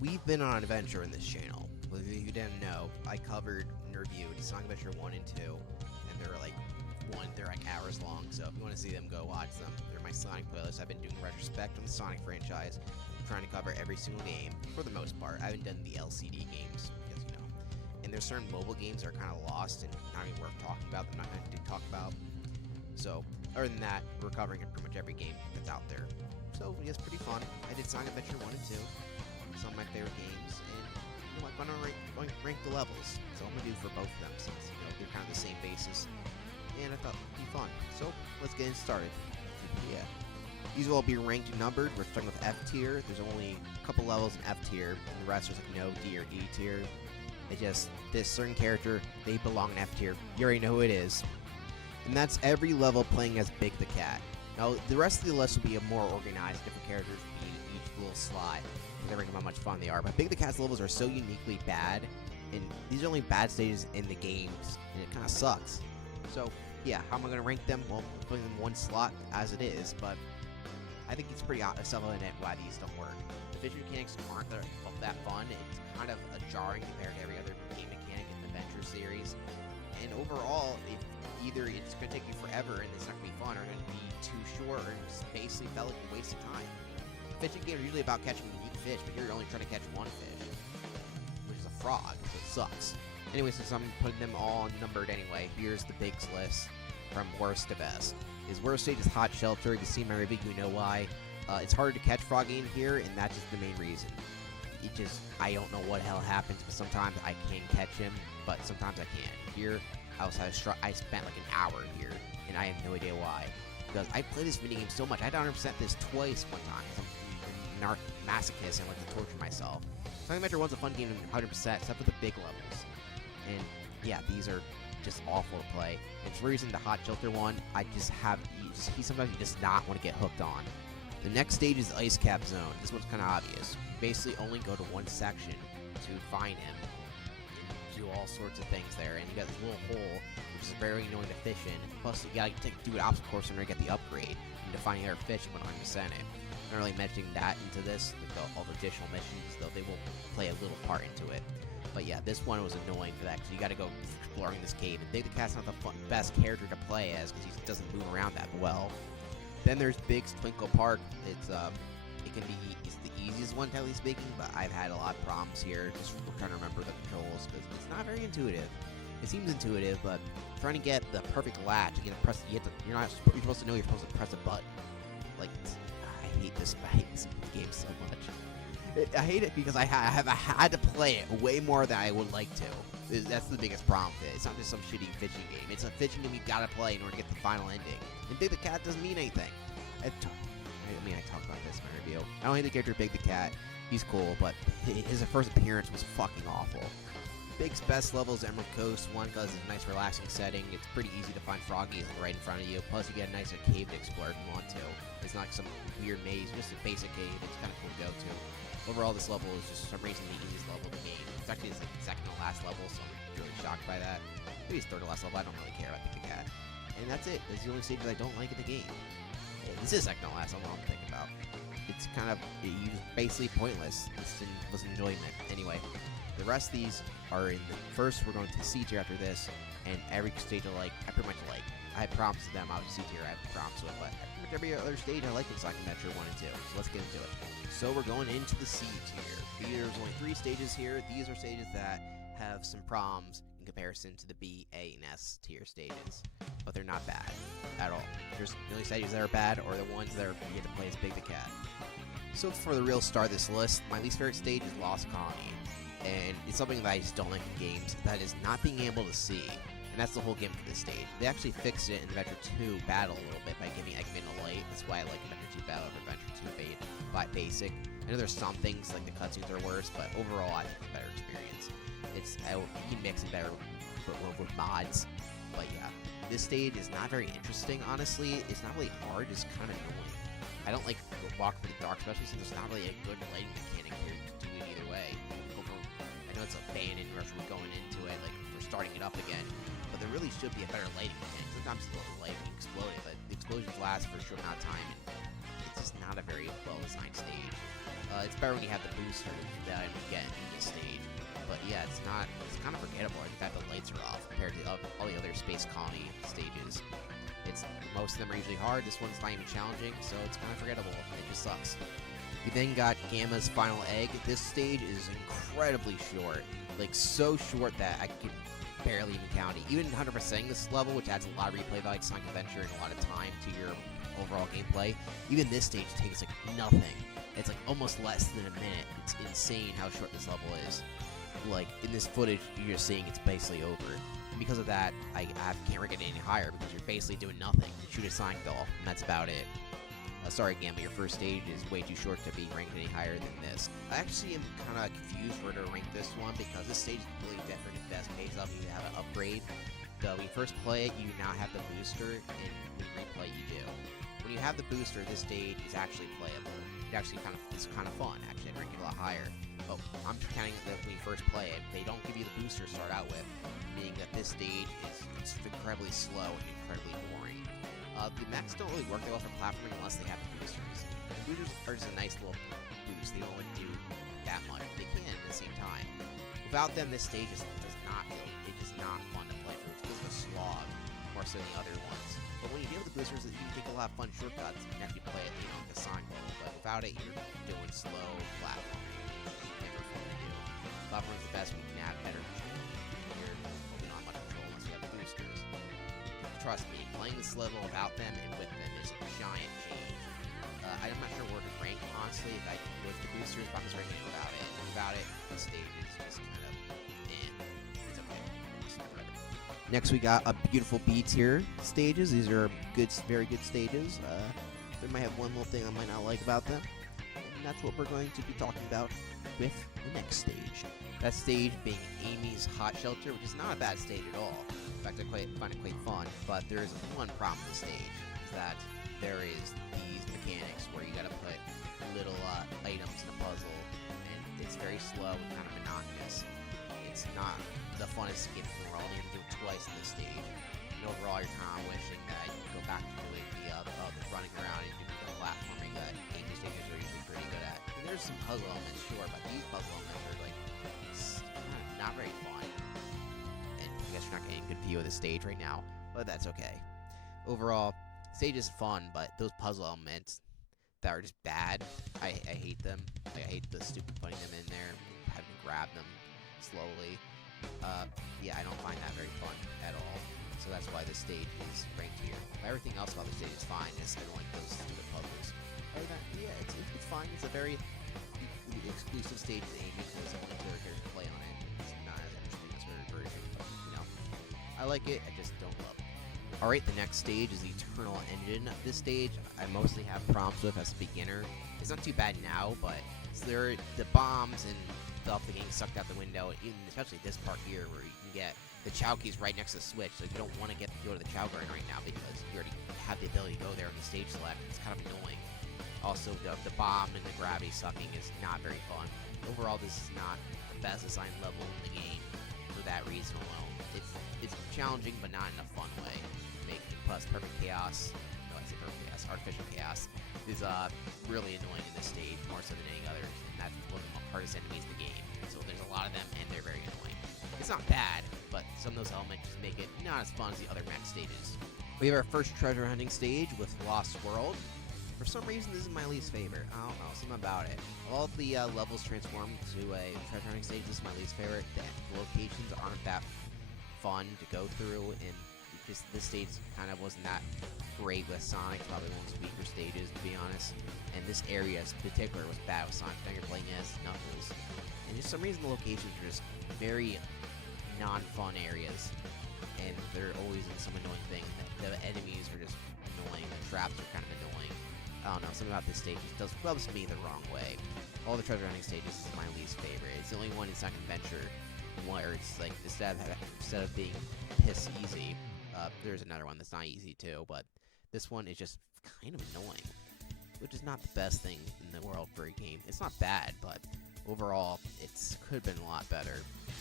we've been on an adventure in this channel. If you didn't know, I covered and reviewed Sonic Adventure 1 and 2, and they're like hours long, so if you want to see them, go watch them. They're my Sonic playlist. I've been doing retrospect on the Sonic franchise, trying to cover every single game, for the most part. I haven't done the LCD games, because, and there's certain mobile games that are kind of lost and not even worth talking about, they're not going to talk about. So, other than that, we're covering pretty much every game that's out there. So, it's pretty fun. I did Sonic Adventure 1 and 2, some of my favorite games, and I'm going to rank the levels. So I'm going to do for both of them since, they're kind of the same basis. And I thought it would be fun. So let's get started. Yeah. These will all be ranked and numbered. We're starting with F tier. There's only a couple levels in F tier, and the rest is like no D or E tier. This certain character, they belong in F tier. You already know who it is. And that's every level playing as Big the Cat. Now, the rest of the list will be a more organized, different characters in each little slot. Considering how much fun they are. But Big the Cat's levels are so uniquely bad, and these are only bad stages in the games, and it kind of sucks. So, yeah, how am I going to rank them? Well, I'm putting them in one slot as it is, but I think it's pretty self-evident why these don't work. The fishing mechanics aren't that fun. It's kind of jarring compared to every other game mechanic in the Adventure series. And overall, if either it's going to take you forever and it's not going to be fun, or going to be too short, or just basically felt like a waste of time. Fishing games are usually about catching unique fish, but here you're only trying to catch one fish, which is a frog, so it sucks. Anyway, since I'm putting them all numbered anyway, here's the Biggs list from worst to best. His worst stage is Hot Shelter. If you see my review, you know why. It's harder to catch Froggy in here, and that's just the main reason. I don't know what hell happens, but sometimes I can catch him, but sometimes I can't. Here, I spent like an hour here, and I have no idea why. Because I played this minigame so much. I had to 100% this twice one time. I'm masochist and like to torture myself. Sonic Adventure 1's a fun game 100%, except for the big levels. And yeah, these are just awful to play. It's the reason the Hot Shelter one, sometimes you just not want to get hooked on. The next stage is Ice Cap Zone. This one's kind of obvious. You basically only go to one section to find him. And do all sorts of things there. And you got this little hole, which is very annoying to fish in. Plus, you gotta do an obstacle course in order to get the upgrade. And to find other fish and 100% it. Not really mentioning that into this, all the additional missions, though they will play a little part into it. But yeah, this one was annoying for that, because you got to go exploring this cave, and Big the Cat's not the best character to play as, because he doesn't move around that well. Then there's Big's Twinkle Park. It's the easiest one, technically speaking, but I've had a lot of problems here, just trying to remember the controls, because it's not very intuitive. It seems intuitive, but trying to get the perfect latch, you're supposed to know you're supposed to press a button. Like, I hate this game so much. I hate it because I had to play it way more than I would like to. That's the biggest problem with it. It's not just some shitty fishing game. It's a fishing game you gotta play in order to get the final ending. And Big the Cat doesn't mean anything. I talked about this in my review. I don't hate the character Big the Cat. He's cool, but his first appearance was fucking awful. Big's best level is Emerald Coast. One, because it's a nice relaxing setting. It's pretty easy to find Froggy right in front of you. Plus, you get a nicer cave to explore if you want to. It's not some weird maze, just a basic cave. It's kind of cool to go to. Overall, this level is just for some reason the easiest level of the game. It's actually the second to last level, so I'm really shocked by that. Maybe it's third to last level. I don't really care about Big the Cat. And that's it. That's the only stages I don't like in the game. This is second to last level I'm thinking about. It's kind of basically pointless. It's enjoyment. Anyway, the rest of these are in the first. We're going to C tier after this, and every stage I pretty much like. I had problems with them. I was C tier. I have problems with, but pretty much every other stage I like in Sonic Adventure 1 and 2. So let's get into it. So we're going into the C tier. There's only 3 stages here. These are stages that have some problems in comparison to the B, A, and S tier stages, but they're not bad at all. The only stages that are bad are the ones that you get to play as Big the Cat. So for the real star of this list, my least favorite stage is Lost Colony. And it's something that I just don't like in games, that is not being able to see. And that's the whole game for this stage. They actually fixed it in Adventure 2 Battle a little bit by giving Eggman a light. That's why I like Adventure 2 Battle over Adventure 2 Basic. I know there's some things, like the cutscenes are worse, but overall I think it's a better experience. You can mix it better with mods. But yeah, this stage is not very interesting, honestly. It's not really hard, it's kind of annoying. I don't like Walk Through the Dark, especially since there's not really a good lighting mechanic here to do it either way. I know it's abandoned rush we're going into it, like we're starting it up again, but there really should be a better lighting mechanic. Sometimes the lighting exploding, but the explosions last for a short amount of time, and It's just not a very well-designed stage. It's better when you have the boosters that I would get in this stage. But yeah, it's kind of forgettable. In fact, the lights are off compared to all the other Space Colony stages. Most of them are usually hard. This one's not even challenging, so it's kind of forgettable. It just sucks. We then got Gamma's Final Egg. This stage is incredibly short. Like, so short that I could barely even count it. Even 100%ing this level, which adds a lot of replay value to Sonic Adventure and a lot of time to your overall gameplay, even this stage takes, like, nothing. It's, like, almost less than a minute. It's insane how short this level is. Like, in this footage, you're just seeing it's basically over. And because of that, I can't rank it any higher, because you're basically doing nothing. You shoot a Sonic doll, and that's about it. Sorry, Gamma, your first stage is way too short to be ranked any higher than this. I actually am kind of confused where to rank this one, because this stage is really different. It does pays off. You have an upgrade. When you first play it, you now have the booster, and when you replay, you do. When you have the booster, this stage is actually playable. It's kind of fun. Actually, I'd rank it a lot higher. But I'm counting that when you first play it, they don't give you the booster to start out with, meaning that this stage is incredibly slow and incredibly boring. The mechs don't really work that well for platforming unless they have the boosters. The boosters are just a nice little boost. They don't really do that much. They can at the same time. Without them, this stage does not it's just not fun to play through. It's just a slog, more so than the other ones. But when you deal with the boosters, you can take a lot of fun shortcuts and actually play it, like a Sonic level. But without it, you're doing slow platforming. Never fun to do. Platforming is the best when you can have better control. You're holding on much control unless you have the boosters. Trust me, playing this level without them and with them is a giant change. I'm not sure where to rank, honestly, if I with the boosters, but I'm just ranking without it. And without it, the stage is just kind of it's okay. It's not right. Next, we got a beautiful B tier stages. These are good, very good stages. They might have one little thing I might not like about them, and that's what we're going to be talking about with the next stage. That stage being Amy's Hot Shelter, which is not a bad stage at all. In fact, I find it quite fun, but there is one problem with the stage, is that there is these mechanics where you gotta put little items in a puzzle, and it's very slow and kind of monotonous. It's not the funnest game in the world. You have to do it twice in this stage, and overall you're kind of wishing that you could go back to doing the running around and doing the platforming that Amy stages are usually pretty good at. And there's some puzzle elements, sure, but these puzzle elements are like kind of not very fun. I guess you're not getting a good view of the stage right now, but that's okay. Overall, the stage is fun, but those puzzle elements that are just bad, I hate them. Like, I hate the stupid putting them in there, having to grab them slowly. Yeah, I don't find that very fun at all. So that's why this stage is ranked here. Everything else about the stage is fine. I don't like those stupid puzzles. Other than that, yeah, it's fine. It's a very exclusive stage to Amy because only player can play on it. It's not as interesting as her version. I like it, I just don't love it. Alright, the next stage is the Eternal Engine. This stage, I mostly have problems with as a beginner. It's not too bad now, but the bombs and stuff that getting sucked out the window, and even especially this part here where you can get the Chao keys right next to the switch, so you don't want to go to the Chao garden right now because you already have the ability to go there on the stage select. It's kind of annoying. Also, the bomb and the gravity sucking is not very fun. Overall, this is not the best designed level in the game for that reason alone. It's challenging, but not in a fun way. Plus, Perfect Chaos, no, I say Perfect Chaos, Artificial Chaos, is really annoying in this stage, more so than any others, and that's one of the hardest enemies in the game. So there's a lot of them, and they're very annoying. It's not bad, but some of those elements just make it not as fun as the other mech stages. We have our first treasure hunting stage with Lost World. For some reason, this is my least favorite. I don't know, something about it. All the levels transform to a treasure hunting stage. This is my least favorite. The locations aren't that fun to go through, and just this stage kind of wasn't that great with Sonic. Probably one of his weaker stages, to be honest. And this area in particular was bad with Sonic. Now you're playing as Knuckles, and just some reason the locations are just very non-fun areas, and they're always in some annoying thing. The enemies are just annoying. The traps are kind of annoying. I don't know, something about this stage just rubs me the wrong way. All the treasure hunting stages is my least favorite. It's the only one in Sonic Adventure where it's like instead of being piss easy, there's another one that's not easy too, but this one is just kind of annoying, which is not the best thing in the world for a game. It's not bad, but overall, it could have been a lot better.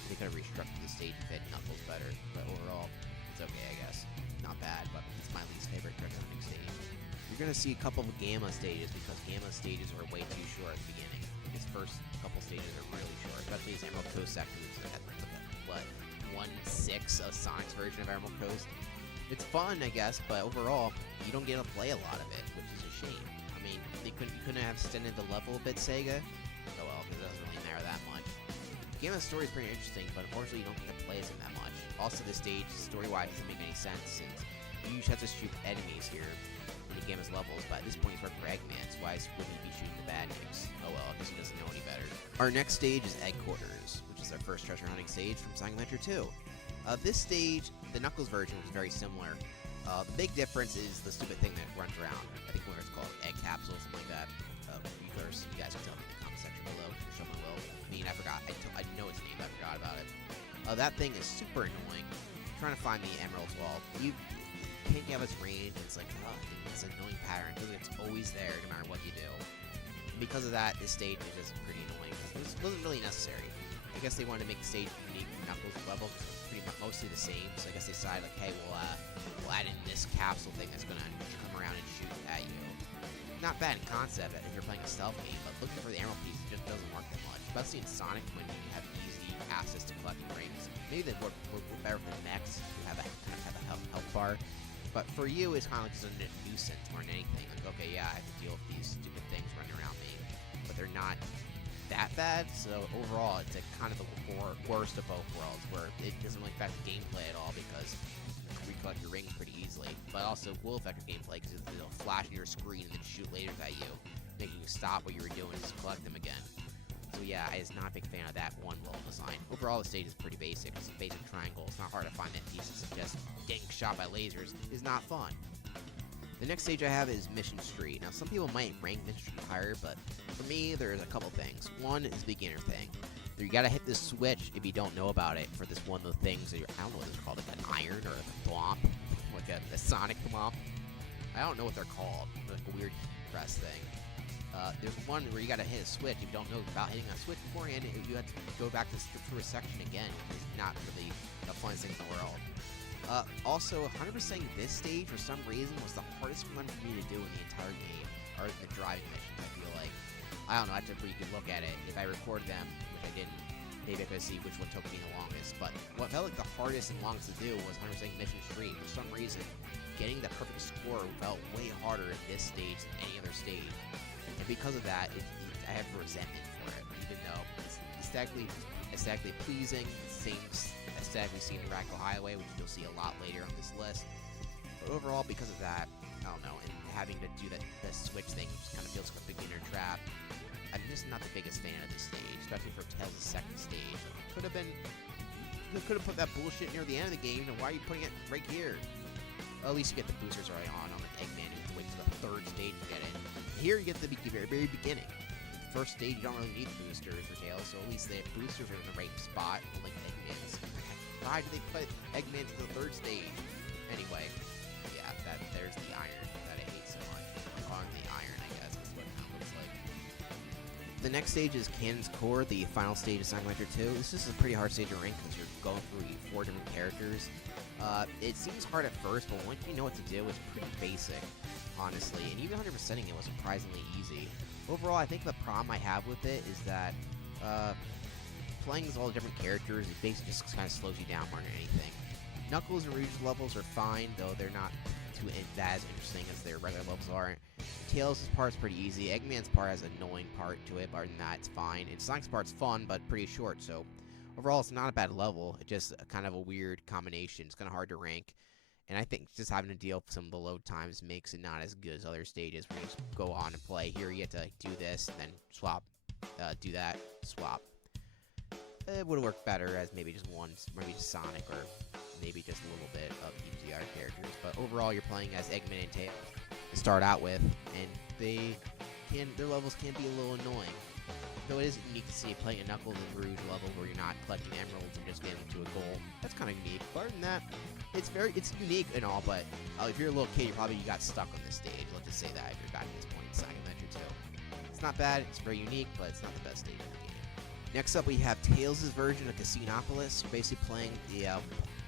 They could have restructured the stage and fit Knuckles better, but overall, It's okay, I guess. Not bad, but it's my least favorite treasure hunting stage. You're gonna see a couple of gamma stages because gamma stages are way too short at the beginning. His first couple stages are really short, especially his Emerald Coast section, which is what 1/6 of Sonic's version of Emerald Coast. It's fun, I guess, but overall, you don't get to play a lot of it, which is a shame. I mean, you couldn't have extended the level a bit, Sega. Oh well, because it doesn't really matter that much. The game's story is pretty interesting, but unfortunately, you don't get to play as him that much. Also, the stage, story-wise, doesn't make any sense since you usually have to shoot enemies here in the game's levels, but at this point, he's working for Eggman, so why wouldn't he be shooting the bad guys? Oh well, I guess he doesn't know any better. Our next stage is Egg Quarters, which is our first treasure hunting stage from Sonic Adventure 2. This stage, the Knuckles version, was very similar. The big difference is the stupid thing that runs around. I think what it's called, Egg Capsule, something like that. You guys can tell me in the comment section below, or someone will. I mean, I forgot. I know its name, but I forgot about it. That thing is super annoying. Trying to find the emeralds, well, you can't get its range. It's like, oh, it's an annoying pattern because it's always there no matter what you do. And because of that, this stage is just pretty annoying. It wasn't really necessary. I guess they wanted to make the stage unique for Knuckles level, pretty much mostly the same. So I guess they decided like, hey, we'll add in this capsule thing that's gonna come around and shoot at you. Not bad in concept if you're playing a stealth game, but looking for the emerald piece just doesn't work that much. Especially in Sonic when you have easy access to collecting rings. Maybe they work better for the mechs who have a health bar. But for you, it's kind of like just a nuisance more than anything. Like, okay, yeah, I have to deal with these stupid things running around me, but they're not that bad. So overall, it's like kind of the worst of both worlds, where it doesn't really affect the gameplay at all because you can recollect your rings pretty easily, but also will affect your gameplay because it'll flash your screen and then shoot lasers at you, making you stop what you were doing and just collect them again. So yeah, I was not a big fan of that one world design. Overall, the stage is pretty basic. It's a basic triangle. It's not hard to find that piece to suggest getting shot by lasers is not fun. The next stage I have is Mission Street. Now, some people might rank Mission Street higher, but for me, there's a couple things. One is the beginner thing. You gotta hit this switch if you don't know about it for this one of the things that I don't know what it's called, like an iron or a thwomp, like a Sonic thwomp. I don't know what they're called, like a weird press thing. There's one where you gotta hit a switch. If you don't know about hitting a switch beforehand, you have to go back to the first section again. It's not really the funnest thing in the world. Also, 100% this stage, for some reason, was the hardest one for me to do in the entire game, or the driving missions, I feel like. I don't know, that's where you can look at it. If I record them, which I didn't, maybe I could see which one took me the longest. But what felt like the hardest and longest to do was 100% Mission Street. For some reason, getting the perfect score felt way harder at this stage than any other stage. And because of that, I have resentment for it, even though it's aesthetically pleasing, same aesthetically seen in Racco Highway, which you'll see a lot later on this list. But overall, because of that, I don't know, and having to do the switch thing just kind of feels like a beginner trap. I'm just not the biggest fan of this stage, especially for Tails' second stage. You could have put that bullshit near the end of the game, and why are you putting it right here? Well, at least you get the boosters early on like Eggman, you have to wait to the third stage to get in. Here you get the very, very beginning. First stage, you don't really need the boosters for Tails, so at least the boosters are in the right spot, unlike Eggman's. Why did they put Eggman to the third stage? Anyway, yeah, there's the iron that I hate so much. On the iron, I guess, is what it looks like. The next stage is Cannon's Core, the final stage of Sonic Adventure 2. This is a pretty hard stage to rank because you're going through 4 different characters. It seems hard at first, but once you know what to do, it's pretty basic, honestly. And even 100%ing it was surprisingly easy. Overall, I think the problem I have with it is that playing as all the different characters, it basically just kind of slows you down more than anything. Knuckles and Rouge's levels are fine, though they're not too as interesting as their regular levels are. Tails' part's pretty easy. Eggman's part has an annoying part to it, but other than that, it's fine. And Sonic's part's fun, but pretty short, so overall, it's not a bad level. It's just kind of a weird combination. It's kind of hard to rank. And I think just having to deal with some of the load times makes it not as good as other stages where you just go on and play. Here, you have to do this, then swap, do that, swap. It would have worked better as maybe just Sonic, or maybe just a little bit of each of the other characters. But overall, you're playing as Eggman and Tails to start out with, and their levels can be a little annoying. Though it is unique to see playing a Knuckles and Rouge level where you're not collecting emeralds and just getting to a goal. That's kind of unique. But other than that, it's unique and all, but if you're a little kid, you got stuck on this stage. Let's just say that if you're back at this point in Sonic Adventure 2. It's not bad, it's very unique, but it's not the best stage in the game. Next up, we have Tails' version of Casinopolis. You're basically playing the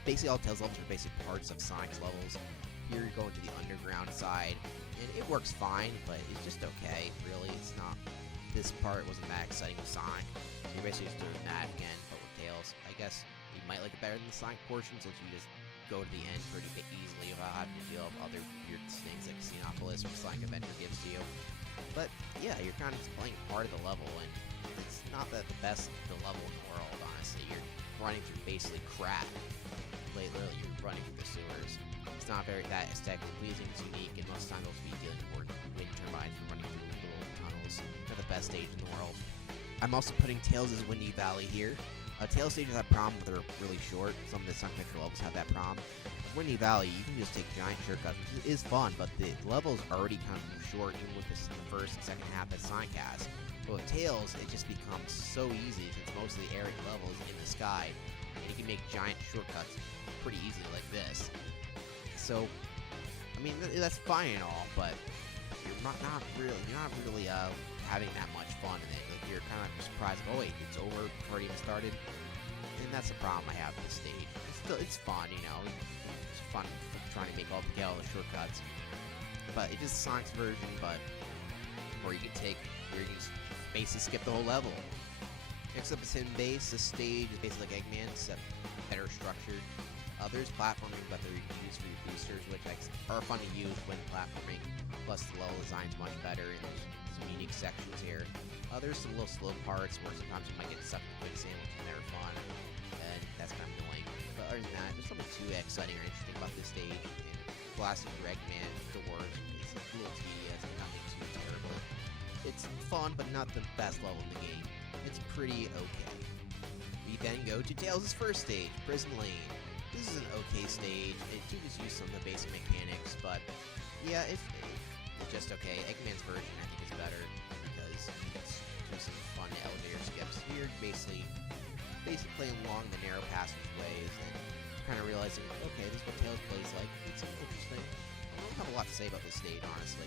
basically all Tails levels are basically parts of Sonic's levels. Here you're going to the underground side, and it works fine, but it's just okay, really. It's not, this part wasn't that exciting with Sonic. You're basically just doing that again, but with Tails. I guess you might like it better than the Sonic portion, since you just go to the end pretty easily without having to deal with other weird things like Xenopolis or Sonic Adventure gives to you. But yeah, you're kind of just playing part of the level, and it's not that the best the level in the world, honestly. You're running through basically crap. Literally, you're running through the sewers. It's not very that aesthetically pleasing. It's unique, and most times you'll be dealing with wind turbines and running through little tunnels. Not the best stage in the world. I'm also putting Tails' Windy Valley here. Tails stages have a problem where they're really short. Some of the Sonic Adventure levels have that problem. Windy Valley, you can just take giant shortcuts, which is fun, but the level's already kind of short, even with the first and second half that Sonic has. But with Tails, it just becomes so easy since most of the area level is in the sky, and you can make giant shortcuts pretty easily like this. So, I mean, that's fine and all, but you're not really having that much fun in it. Like, you're kind of surprised, oh wait, it's over, already even started. And that's the problem I have with the stage. It's fun, you know. It's fun trying to get all the shortcuts. But it's just Sonic's version, but or you can just basically skip the whole level. Next up is Hidden Base. This stage is basically like Eggman, except better structured. There's platforming, but they're used for your boosters, which are fun to use when platforming. Plus, the level design's much better, and there's some unique sections here. There's some little slow parts where sometimes you might get stuck in quicksand, which is never fun, and that's kind of annoying. But other than that, there's nothing too exciting or interesting about this stage. And blasting through Eggman, the worst. It's a little tedious, and nothing too terrible. It's fun, but not the best level in the game. It's pretty okay. We then go to Tails' first stage, Prison Lane. This is an okay stage. It do just use some of the basic mechanics, but yeah, it's just okay. Eggman's version, I think, is better because it's just some fun elevator skips. Here, basically playing along the narrow passageways and kind of realizing, okay, this is what Tails plays like. It's interesting. I don't have a lot to say about this stage, honestly.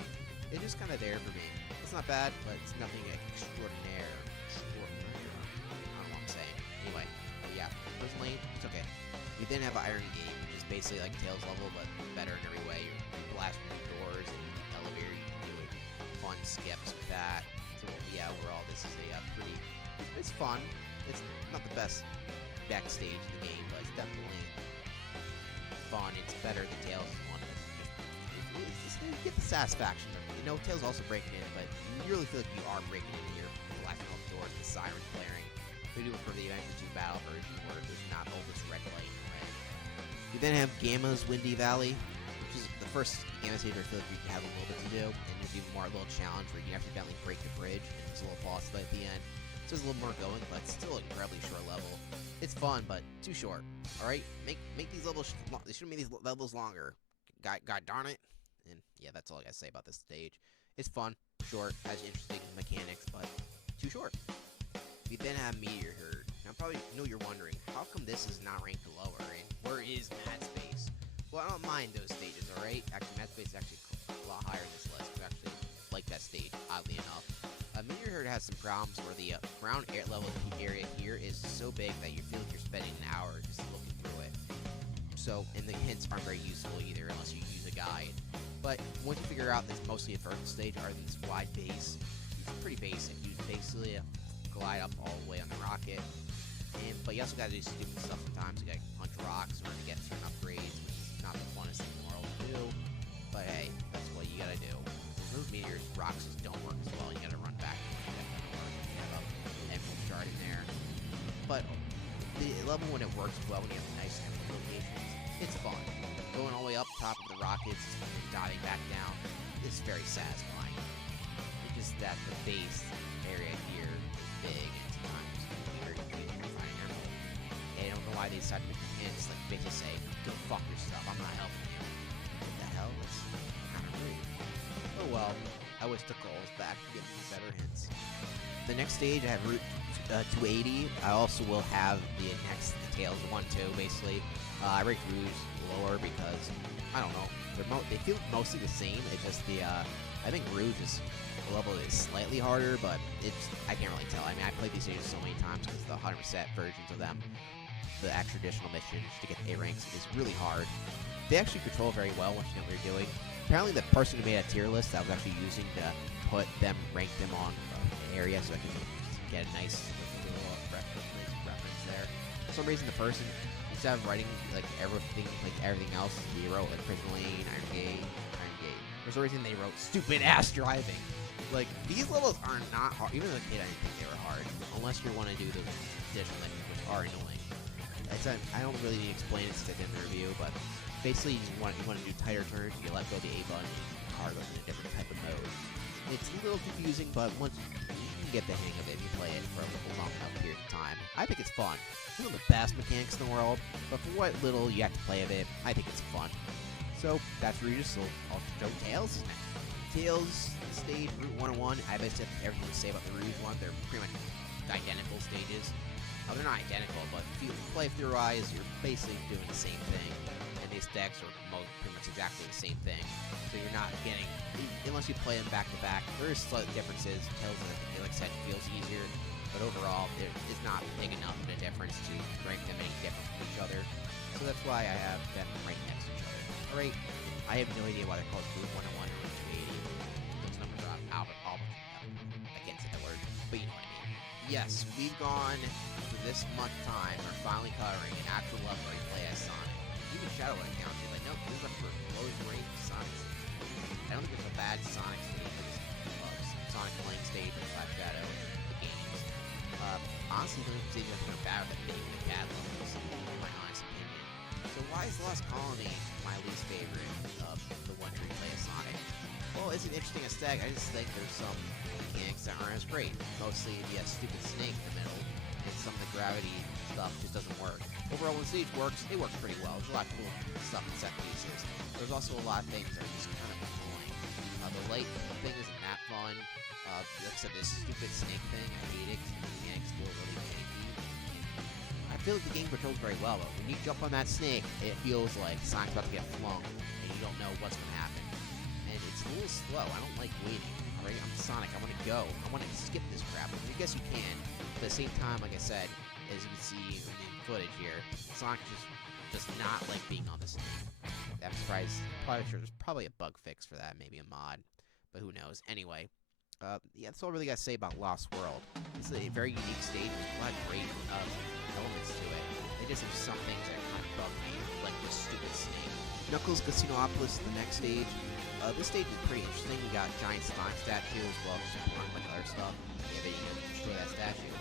It's just kind of there for me. It's not bad, but it's nothing extraordinaire. I don't know what I'm saying. Anyway, but yeah, Prison Lane, it's okay. We then have Iron Gate, which is basically like Tails level, but better in every way. You're blasting through doors and the elevator, you can do fun skips with that. So yeah, overall, this is a it's fun. It's not the best backstage in the game, but it's definitely fun. It's better than Tails' one. You get the satisfaction of it. You know, Tails also breaking in, but you really feel like you are breaking in here. Blasting all the doors, the sirens blaring. They do it for the Adventure 2 Battle version where there's not all this red light and red. You then have Gamma's Windy Valley, which is the first Gamma stage where I feel like you have a little bit to do, and you do more little challenge where you accidentally break the bridge, and there's a little boss fight at the end. So there's a little more going, but it's still an incredibly short level. It's fun, but too short. Alright? Make these levels, they should make these levels longer. God darn it. And yeah, that's all I gotta say about this stage. It's fun, short, has interesting mechanics, but too short. We then have Meteor Herd. Now, probably you're wondering, how come this is not ranked lower, and where is Mad Space? Well, I don't mind those stages, alright? Actually, Mad Space is actually a lot higher in this list. I actually like that stage, oddly enough. Meteor Herd has some problems where the ground air level area here is so big that you feel like you're spending an hour just looking through it. So, and the hints aren't very useful either unless you use a guide. But once you figure out this mostly a vertical stage, other than this wide base, it's pretty basic. You basically glide up all the way on the rocket, but you also gotta do stupid stuff sometimes. You gotta punch rocks in order to get certain upgrades, which is not the funnest thing in the world to do. But hey, that's what you gotta do. Those meteors, rocks just don't work as well. You gotta run back and get them to work. You have a emerald shard in there. But the level when it works well, when you have nice emerald locations, it's fun. Going all the way up top of the rockets and diving back down, it's very satisfying. It's just that the base area here big, and sometimes very confusing to find an emerald. And I don't know why they decided to just like basically say, go fuck yourself, I'm not helping you. What the hell? That's kind of rude. Oh well, I wish the goals back to give me better hints. The next stage, I have Route 280. I also will have the next Tails 1-2, basically. I rate Rouge lower because, I don't know, they feel mostly the same. It's just I think Rouge is level is slightly harder, but I can't really tell. I mean, I played these stages so many times because the 100% versions of them. the actual traditional missions to get the A ranks is really hard. They actually control very well once you know what you're doing. Apparently, the person who made a tier list that was actually using to put them, rank them on the area, so I can get a nice little reference there. For some reason, the person, instead of writing like everything else, he wrote like Prison Lane, Iron Gate. For some reason, they wrote stupid ass driving. Like, these levels are not hard. Even as a kid, I didn't think they were hard, unless you want to do the additional missions, which are annoying. I don't really need to explain it since I did in the review, but basically, you want to do tighter turns, you let go of the A button, the car goes in a different type of mode. It's a little confusing, but once you can get the hang of it, if you play it for a long enough period of time, I think it's fun. It's not the best mechanics in the world, but for what little you have to play of it, I think it's fun. So that's Regis, so I'll show Tails next. Tails stage, Route 101, I basically have everything to say about the Rouge one. They're pretty much identical stages. They're not identical, but if you play through eyes, you're basically doing the same thing. And these decks are pretty much exactly the same thing. So you're not getting, unless you play them back to back, there is slight differences. Tails, like I said, feels easier, but overall, there is not big enough of a difference to rank them any different from each other. So that's why I have them right next to each other. Alright, I have no idea why they're called Route 101 or Route 280. Those numbers are out I can't say that word, but you know what I mean. Yes, we've gone for this much time, we're finally covering an actual level where you play as Sonic. Even Shadow Link counted, but no, this is up for close range Sonic. I don't think there's a bad Sonic stage, Sonic playing stage or Black Shadow, the games. Honestly, the only stage that's been bad with the bad levels, in my honest opinion. So why is Lost Colony my least favorite of the one where you play as Sonic? Well, it's an interesting aesthetic. I just think there's some mechanics that aren't as great. Mostly the stupid snake in the middle, and some of the gravity stuff just doesn't work. Overall, when the stage works, it works pretty well. There's a lot of cool stuff in set pieces. There's also a lot of things that are just kind of annoying. The thing isn't that fun. Like I said, this stupid snake thing, I hate it. The mechanics feel really janky. I feel like the game controls very well, though. When you jump on that snake, it feels like Sonic's about to get flung, and you don't know what's going to happen. And it's a little slow. I don't like waiting. Alright, I'm Sonic. I want to go. I want to skip this crap. I mean, I guess you can. But at the same time, like I said, as you can see in the footage here, Sonic just does not like being on the snake. I'm surprised. Probably sure there's probably a bug fix for that, maybe a mod, but who knows. Anyway, yeah, that's all I really got to say about Lost World. It's a very unique stage with a lot of great elements to it. They just have some things that kind of bug me, like the stupid snake. Knuckles Casinopolis, the next stage. This stage is pretty interesting. You got giant Sonic statue as well as just a bunch of other stuff. Yeah, but you can destroy that statue.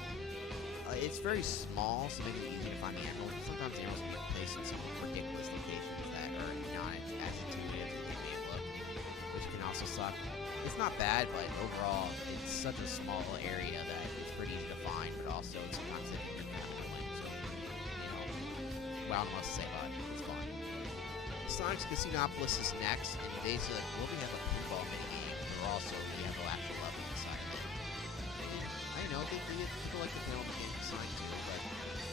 It's very small, so maybe it's easy to find the emerald. Sometimes the emeralds can get placed in some ridiculous locations that are not as intuitive as they may look, which can also suck. It's not bad, but overall, it's such a small area that it's pretty easy to find, but also sometimes it can be annoying. So, well, I don't know what to say about it. It's fun. Sonic's Casinopolis is next, and basically, we have a pinball minigame, but also we have an actual level inside of it. I know people like the pinball game design too, but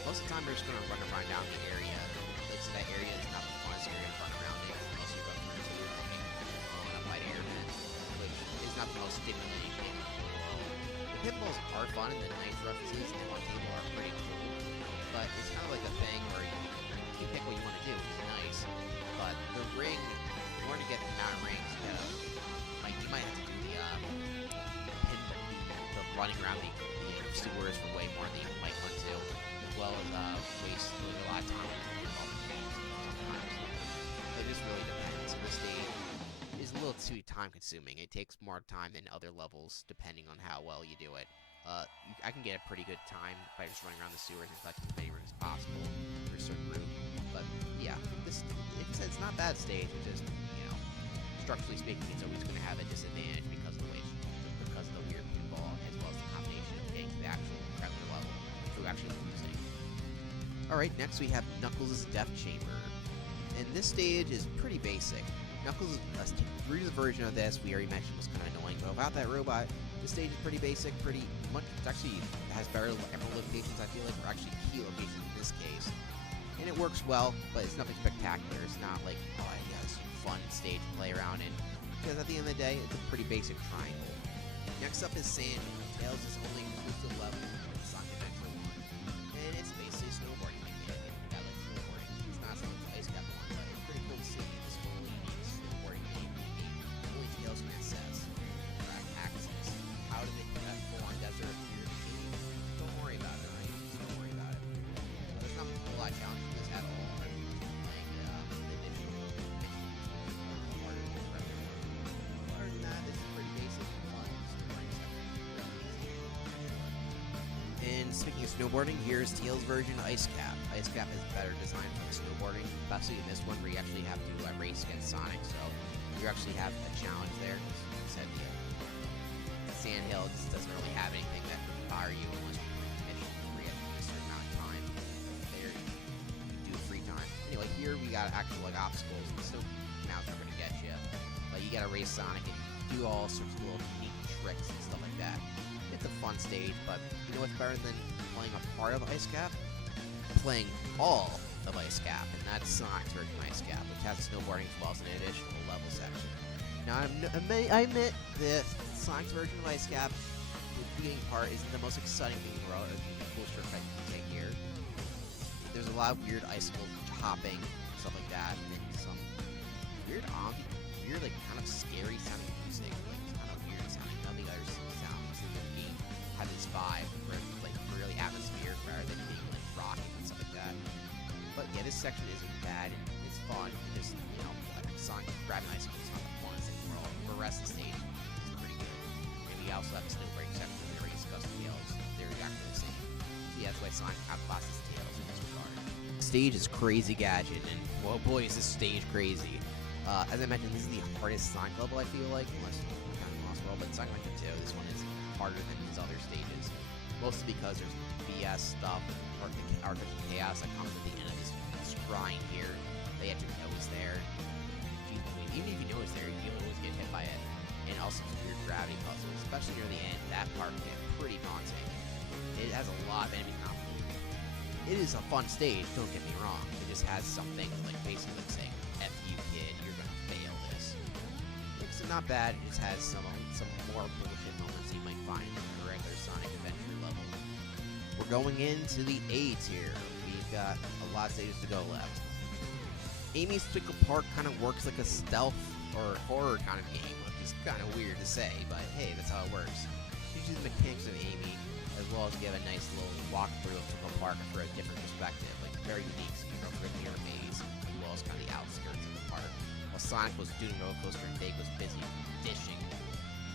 most of the time we're just going to run around down the area. So that area is not the funnest area to run around in. Mostly run through a white airman, which is not the most stimulating thing in the world. The pinballs are fun, and the nice references and on table are pretty cool, but it's kind of like a thing where you pick what you want to do, which is nice. But the ring, in order to get the amount of rings, you might have to do the running around the sewers for way more than you might want to, as well as waste a lot of time sometimes. It just really depends. So this stage is a little too time consuming. It takes more time than other levels, depending on how well you do it. I can get a pretty good time by just running around the sewers and collecting as many rings as possible for a certain route. But yeah, it's not a bad stage. It's just, structurally speaking, it's always going to have a disadvantage because of the weird pinball, as well as the combination of getting to the actual regular level to actually losing. Alright, next we have Knuckles' Death Chamber. And this stage is pretty basic. Knuckles' Rouge's version of this, we already mentioned, was kind of annoying, but without that robot, this stage is pretty basic, pretty much. It actually has better emerald locations, I feel like, or actually key locations in this case. And it works well, but it's nothing spectacular. It's not like, oh yeah, it's a fun stage to play around in. Because at the end of the day, it's a pretty basic triangle. Next up is Sand. Tails' only exclusive level in Sonic Adventure 1. And it's basically a snowboarding mechanic. Speaking of snowboarding, here's Tails' version of Ice Cap. Ice Cap is better designed for snowboarding, especially in this one where you actually have to race against Sonic, so you actually have a challenge there. Like I said, the Sandhill just doesn't really have anything that can fire you unless you finish a certain amount of time. There, you do free time. Anyway, here we got actual obstacles, and still now are going to get you. But you gotta race Sonic and do all sorts of little neat tricks and stuff like that. It's a fun stage, but you know what's better than playing a part of Ice Cap? Playing all of Ice Cap, and that's Sonic's version of Ice Cap, which has snowboarding as well as an additional level section. Now, I admit that Sonic's version of Ice Cap, the beginning part, isn't the most exciting thing in the world. It's a cool shortcut you can take here. There's a lot of weird icicle hopping, stuff like that, and some weird like kind of scary sounding music. Like, it's kind of weird sounding. None of the other sounds in the game have this vibe where it's like really atmospheric rather than being like rocking and stuff like that. But yeah, this section isn't bad. It's fun. It's just, you know, Sonic grabbing icicles is not the funnest thing in the world. The rest of the stage is pretty good. And we also have a snowboarding section where we already discussed Tails. They're exactly the same. So yeah, that's why Sonic outclasses Tails in this regard. The stage is Crazy Gadget, and well, boy, is this stage crazy. As I mentioned, this is the hardest Sonic level, I feel like, unless you kind of Lost World, but Sonic Adventure 2, this one is harder than his other stages. Mostly because there's BS stuff, or artificial chaos that comes at the end of this grind here. They have to know it's there. Even if you know it's there, you'll always get hit by it. And also some weird gravity puzzles, especially near the end. That part can get pretty daunting. It has a lot of enemy conflict. It is a fun stage, don't get me wrong. It just has something like basically saying, F you kid, you're gonna fail this. It's not bad, it just has some more bullshit moments you might find in the regular Sonic Adventure level. We're going into the A tier. We've got a lot of stages to go left. Amy's Twinkle Park kind of works like a stealth or horror kind of game, which is kind of weird to say, but hey, that's how it works. You use the mechanics of Amy, as well as give a nice little walkthrough of Twinkle Park for a different perspective, like very unique, so you can go through the near maze, as well as kind of the outskirts of the park. While Sonic was doing roller coaster and Dave was busy dishing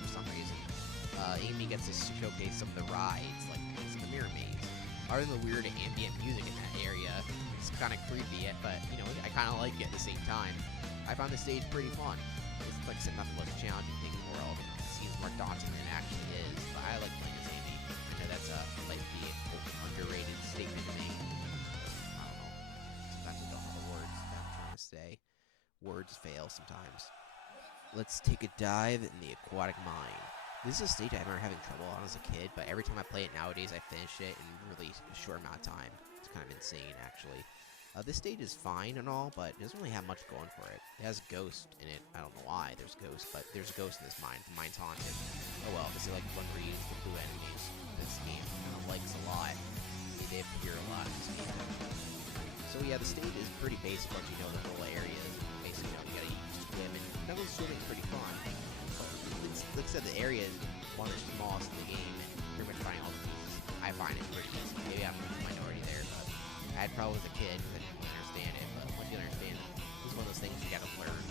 for some reason. Amy gets to showcase some of the rides, like the mirror maze. Other than the weird ambient music in that area, it's kind of creepy, but you know, I kind of like it at the same time. I found the stage pretty fun. It's like I said, not the most challenging thing in the world. It seems more daunting than it actually is, but I like playing as Amy. I know that's like the underrated statement to me. I don't know. Sometimes I don't know the words that I'm trying to say. Words fail sometimes. Let's take a dive in the Aquatic Mine. This is a stage I remember having trouble on as a kid, but every time I play it nowadays, I finish it in a really short amount of time. It's kind of insane, actually. This stage is fine and all, but it doesn't really have much going for it. It has Ghost in it. I don't know why there's Ghost, but there's a Ghost in this mine. The mine's haunted. Oh well, this is like one where you use the blue enemies this game kind of likes a lot. They appear a lot in this game. So yeah, the stage is pretty basic once you know the whole areas. Basically, you gotta swim, and Knuckles swimming is pretty fun. Like I said, the area is one of the smallest in the game, and pretty much finding all the pieces. I find it pretty easy. Maybe I'm a minority there, but I had trouble as a kid because I didn't really understand it. But once you understand it, it's one of those things you gotta learn,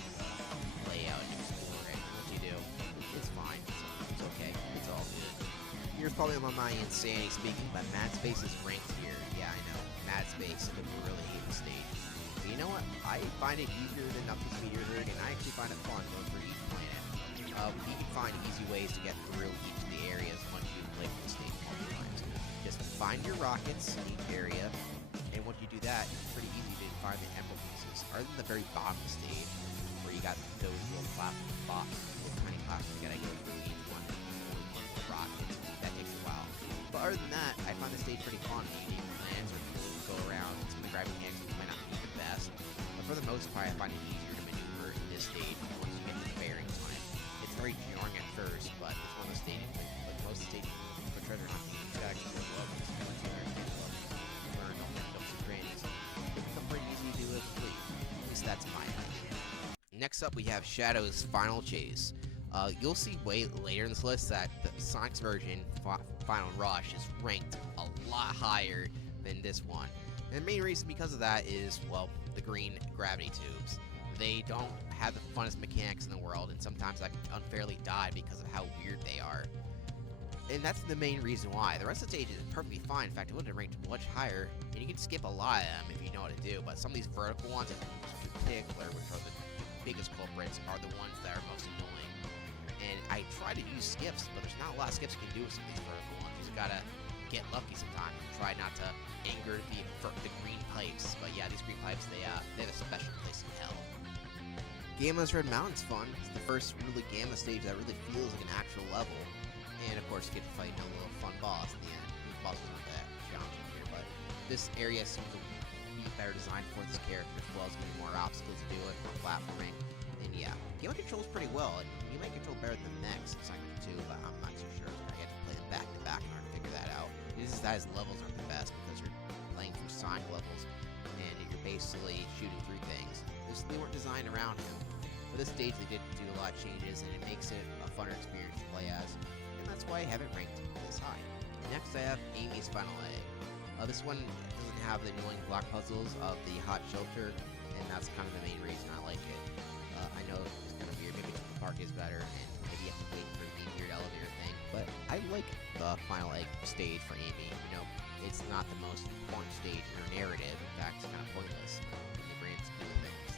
play out, and explore it. And once you do, it's fine. It's okay. It's all good. You're probably on my insanity speaking, but Mad Space is ranked here. Yeah, I know. Mad Space is really hate the stage. But you know what? I find it easier than Knuckles Meteor Rig, and I actually find it fun going through each planet. You can find easy ways to get through each of the areas once you play the stage multiple times. Just find your rockets in each area, and once you do that, it's pretty easy to find the emerald pieces. Other than the very bottom of the stage, where you got those little plastic boxes, little tiny plastic, you gotta go through each one with the rockets. That takes a while. But other than that, I find the stage pretty fun. You need plans or go around. Some of the gravity mechanics might not be the best, but for the most part, I find it easier to maneuver in this stage once you get the bearings on it. It's very jarring at first, but it's one of those stages, like most stages for treasure hunting, you gotta actually go up and once you understand what learn all the nooks and crannies, it becomes pretty easy to complete. At least that's my idea. Next up, we have Shadow's Final Chase. You'll see way later in this list that the Sonic's version, Final Rush, is ranked a lot higher than this one. And the main reason because of that is, well, the green gravity tubes. They don't have the funnest mechanics in the world, and sometimes I unfairly die because of how weird they are. And that's the main reason why. The rest of the stage is perfectly fine. In fact, it would have ranked much higher, and you can skip a lot of them if you know what to do. But some of these vertical ones, in particular, which are the biggest culprits, are the ones that are most annoying. And I try to use skips, but there's not a lot of skips you can do with some of these vertical ones. You just gotta get lucky sometimes. Try not to anger the green pipes. But yeah, these green pipes, they have a special place in hell. Gamma's Red Mountain's fun. It's the first really Gamma stage that really feels like an actual level. And of course, you get to fight a little fun boss at the end. The boss is not that challenging here, but this area seems to be better designed for this character as well as giving more obstacles to do it, more platforming. And yeah, Gamma controls pretty well. And you might control better than the next Cycle 2, but I'm not too sure. I had to play them back to back in order to figure that out. This is that his levels aren't the best because you're playing through Sonic levels and you're basically shooting through things. They weren't designed around him. But this stage they did do a lot of changes and it makes it a funner experience to play as. And that's why I have it ranked this high. Next I have Amy's Final Egg. This one doesn't have the annoying block puzzles of the Hot Shelter, and that's kind of the main reason I like it. I know it's kind of weird, maybe the park is better, and maybe you have to wait for the weird elevator thing, but I like the Final Egg stage for Amy. You know, it's not the most important stage in her narrative. In fact, it's kind of pointless in the grand scheme of things.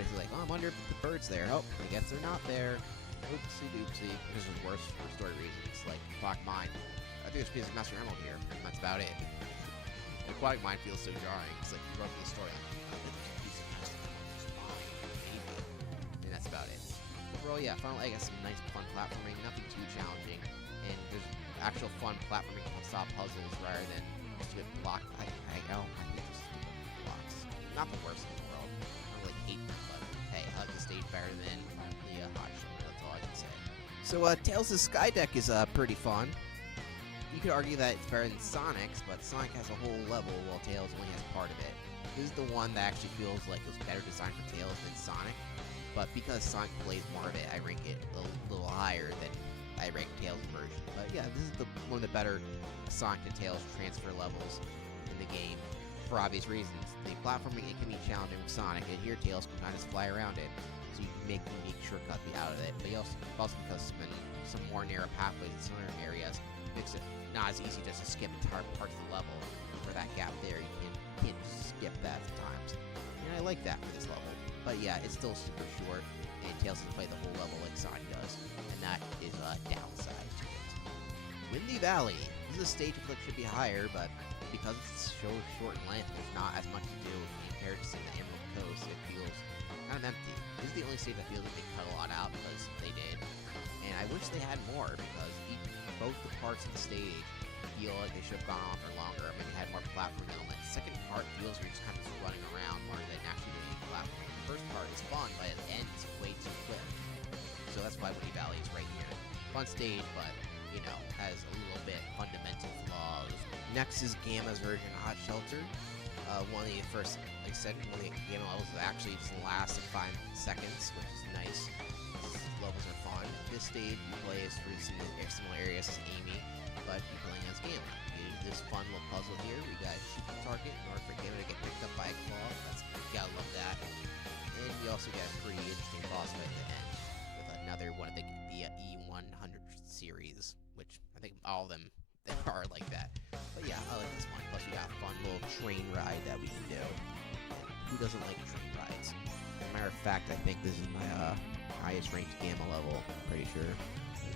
It's like, oh, I wonder if the bird's there. Oh, I guess they're not there. Oopsie doopsie. This is worse for story reasons, like Aquatic Mine. I think there's a piece of Master Emerald here, and that's about it. The Aquatic Mine feels so jarring. It's like you run through the story, like, oh, there's a piece of Master Emerald, just fine, maybe. And that's about it. Overall, yeah, Final Egg has some nice, fun platforming, nothing too challenging, and there's actual fun platforming stop puzzles rather than stupid block. I hate those stupid blocks. Not the worst in the world. I don't really hate them, but hey, I like the stage better than the Hot Shelter. That's all I can say. So, Tails' Sky Deck is pretty fun. You could argue that it's better than Sonic's, but Sonic has a whole level while Tails only has part of it. This is the one that actually feels like it was better designed for Tails than Sonic, but because Sonic plays more of it, I rank it a little higher than I rank Tails' version. But yeah, this is one of the better Sonic to Tails transfer levels in the game, for obvious reasons. The platforming, it can be challenging with Sonic, and here Tails can kind of just fly around it, so you can make unique shortcuts out of it. But also because some more narrow pathways in some other areas, makes it not as easy just to skip entire parts of the level. For that gap there, you can't just skip that sometimes. And I like that for this level. But yeah, it's still super short, and Tails doesn't play the whole level like Sonic does, and that is a downside to it. Windy Valley. This is a stage I feel like should be higher, but because it's so short in length, there's not as much to do in comparison to Emerald Coast. It feels kind of empty. This is the only stage I feel like they cut a lot out because they did. And I wish they had more because both the parts of the stage feel like they should have gone on for longer. I mean, they had more platform elements. The second part feels like you're just kind of just running around more than actually doing any platform. The first part is fun, but it ends way too quick. So that's why Windy Valley is right here. Fun stage, but, you know, has a little bit fundamental flaws. Next is Gamma's version of Hot Shelter. One of the first, like I said, one of the Gamma levels that actually just lasts like 5 seconds, which is nice. These levels are fun. This stage you play is through similar areas as Amy, but you're playing as Gamma. You do this fun little puzzle here. We got to shoot the target in order for Gamma to get picked up by a claw. You gotta love that. And you also get a pretty interesting boss fight at the end with another one of the E100 series, which I think all of them are like that. But yeah, I like this one. Plus we got a fun little train ride that we can do. Who doesn't like train rides? As a matter of fact, I think this is my highest ranked Gamma level. I'm pretty sure.